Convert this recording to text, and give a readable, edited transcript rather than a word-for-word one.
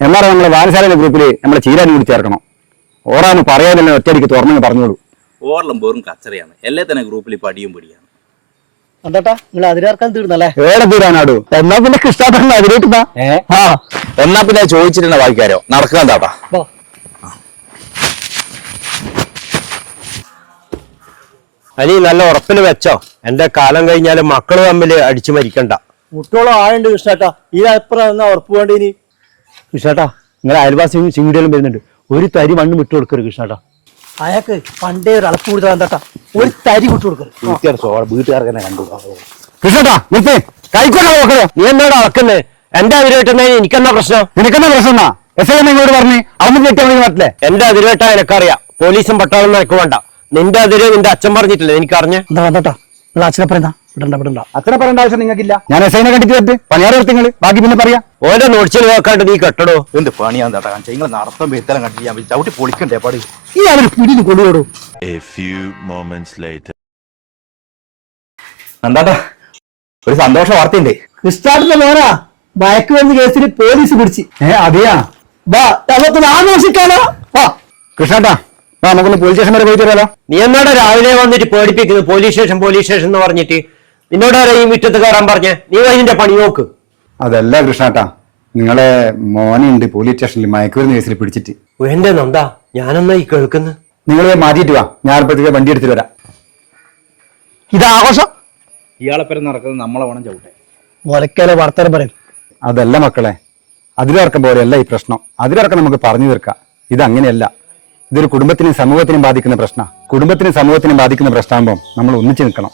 എന്നാലും നമ്മളെ വായനശാല ഗ്രൂപ്പിൽ നമ്മളെ ചീരാനും കൂടി ചേർക്കണം. ഓറാന്ന് പറയാനല്ലേ ഒറ്റയടിക്ക് തുറന്നു പറഞ്ഞോളൂ. ഓറലും വെറും കച്ചറയാണ്. എല്ലാ തന്നെ ഗ്രൂപ്പിൽ പടിയും പിടിയാണ്. എന്താട്ടാ നിങ്ങൾ അതിരേർക്കാൻ തീർന്നല്ലേ? ഏടെ തീരാനാടു. എന്നാ പിന്നെ കൃഷ്ണാട്ടൻ അതിലേട്ടാ. എന്നാ പിന്നെ ചോദിച്ചിട്ടുള്ള വായിക്കാരോ നടക്കാൻ താട്ടാ. അനി നല്ല ഉറപ്പിൽ വെച്ചോ. എന്റെ കാലം കഴിഞ്ഞാലും മക്കള് തമ്മിൽ അടിച്ചു മരിക്കണ്ട. മുട്ടോളം ആഴുണ്ട് കൃഷ്ണേട്ടാ. ഈ അപ്പുറം എന്നാ ഉറപ്പ് വേണ്ടീനി? കൃഷ്ണേട്ടാ നിങ്ങളെ അയൽവാസിയും ചിങ്കിടികളും വരുന്നുണ്ട്. ഒരു തരി മണ്ണ് വിട്ടു കൊടുക്കരുത് കൃഷ്ണേട്ടാ. അയാൾക്ക് പണ്ടേ ഒരു അളപ്പ് കൊടുത്താൽ എന്താട്ടാ ഒരു തരി വിട്ടു കൊടുക്കരുത്. വീട്ടുകാർക്ക് തന്നെ കണ്ടു. കൃഷ്ണേട്ടാ നിർത്തേ കൈക്കൊണ്ടാ നോക്കണോ. നീ എന്നോട് അളക്കുന്നേ? എന്റെ അതിരുവെട്ടുന്നതിന് എനിക്കെന്നാ പ്രശ്നം? നിനക്കെന്താ പ്രശ്നം എന്നാ? എസ് ഐ നിങ്ങളോട് പറഞ്ഞ് അതൊന്നും തെറ്റാൻ വേണ്ടി പറ്റില്ലേ? എന്റെ അതിരുവെട്ടാ എനിക്കറിയാം. പോലീസും പട്ടാളൊന്നും എനിക്ക് വേണ്ട. നിന്റെ അതിര് നിന്റെ അച്ഛൻ പറഞ്ഞിട്ടില്ലേ? എനിക്കറിഞ്ഞ എന്താ എന്താട്ടാ നിങ്ങൾ അച്ഛനെ പറയുന്ന വിടണ്ട. അത്ര പറയേണ്ട ആവശ്യം നിങ്ങൾക്കില്ല. ഞാൻ എസ് ഐനെ കണ്ടിട്ട് വരട്ടെ. പണിയാറ് നിങ്ങൾ ബാക്കി പിന്നെ പറയാം. ഓരോ നോടിച്ചിൽ നോക്കാണ്ട് നീ കെട്ടടോ. എന്ത് പണിയാന്ന് താട്ടാ കാണിച്ചാ. നിങ്ങൾ നടത്തം വെത്തലം കണ്ടിട്ട് ചവിട്ടി പൊളിക്കണ്ടേ പാട്. ഈ അവർ പിടിയിൽ കൊണ്ടുപോടും. എന്താട്ടാ ഒരു സന്തോഷ വാർത്തയുണ്ട്. കൃഷ്ണാട്ടിന്റെ മോനാ മയക്കുമരുന്ന് കേസിൽ പോലീസ് പിടിച്ച്. അതെയാ? നമുക്കൊന്ന് ആഘോഷിക്കാലോ. കൃഷ്ണേട്ടാ നമുക്കൊന്ന് പോലീസ് സ്റ്റേഷൻ വരെ പോയിട്ട് വരാലോ. നീ എന്നോട് രാവിലെ വന്നിട്ട് പേടിപ്പിക്കുന്നത് പോലീസ് സ്റ്റേഷൻ എന്ന് പറഞ്ഞിട്ട്? നിന്നോടാരാ ഈ മുറ്റത്ത് കയറാൻ പറഞ്ഞേ? നീ അതിന്റെ പണി നോക്ക്. അതല്ല കൃഷ്ണേട്ടാ, നിങ്ങളെ മോനുണ്ട് പോലീസ് സ്റ്റേഷനിൽ മയക്കുമരുന്ന് കേസിൽ പിടിച്ചിട്ട്. എന്റെ നന്ദാ ഞാനെന്നാ ഈ കേൾക്കുന്നു. നിങ്ങൾ മാറ്റിയിട്ട് വാ, ഞാൻ ഇപ്പോഴത്തേക്ക് വണ്ടി എടുത്തിട്ട് വരാം. ഇത് ആഘോഷം. ഇയാളെ പേര് നടക്കുന്നത് നമ്മളെ വേണം ചവിട്ടെ. മുലക്കലെ വർത്തനം പറയും. അതല്ല മക്കളെ, അതിലിറക്കം പോലെയല്ല ഈ പ്രശ്നം. അതിലിറക്കം നമുക്ക് പറഞ്ഞു തീർക്കാം. ഇതങ്ങനെയല്ല. ഇതൊരു കുടുംബത്തിനും സമൂഹത്തിനും ബാധിക്കുന്ന പ്രശ്നം. കുടുംബത്തിനും സമൂഹത്തിനും ബാധിക്കുന്ന പ്രശ്നമാകുമ്പോൾ നമ്മൾ ഒന്നിച്ചു നിൽക്കണം.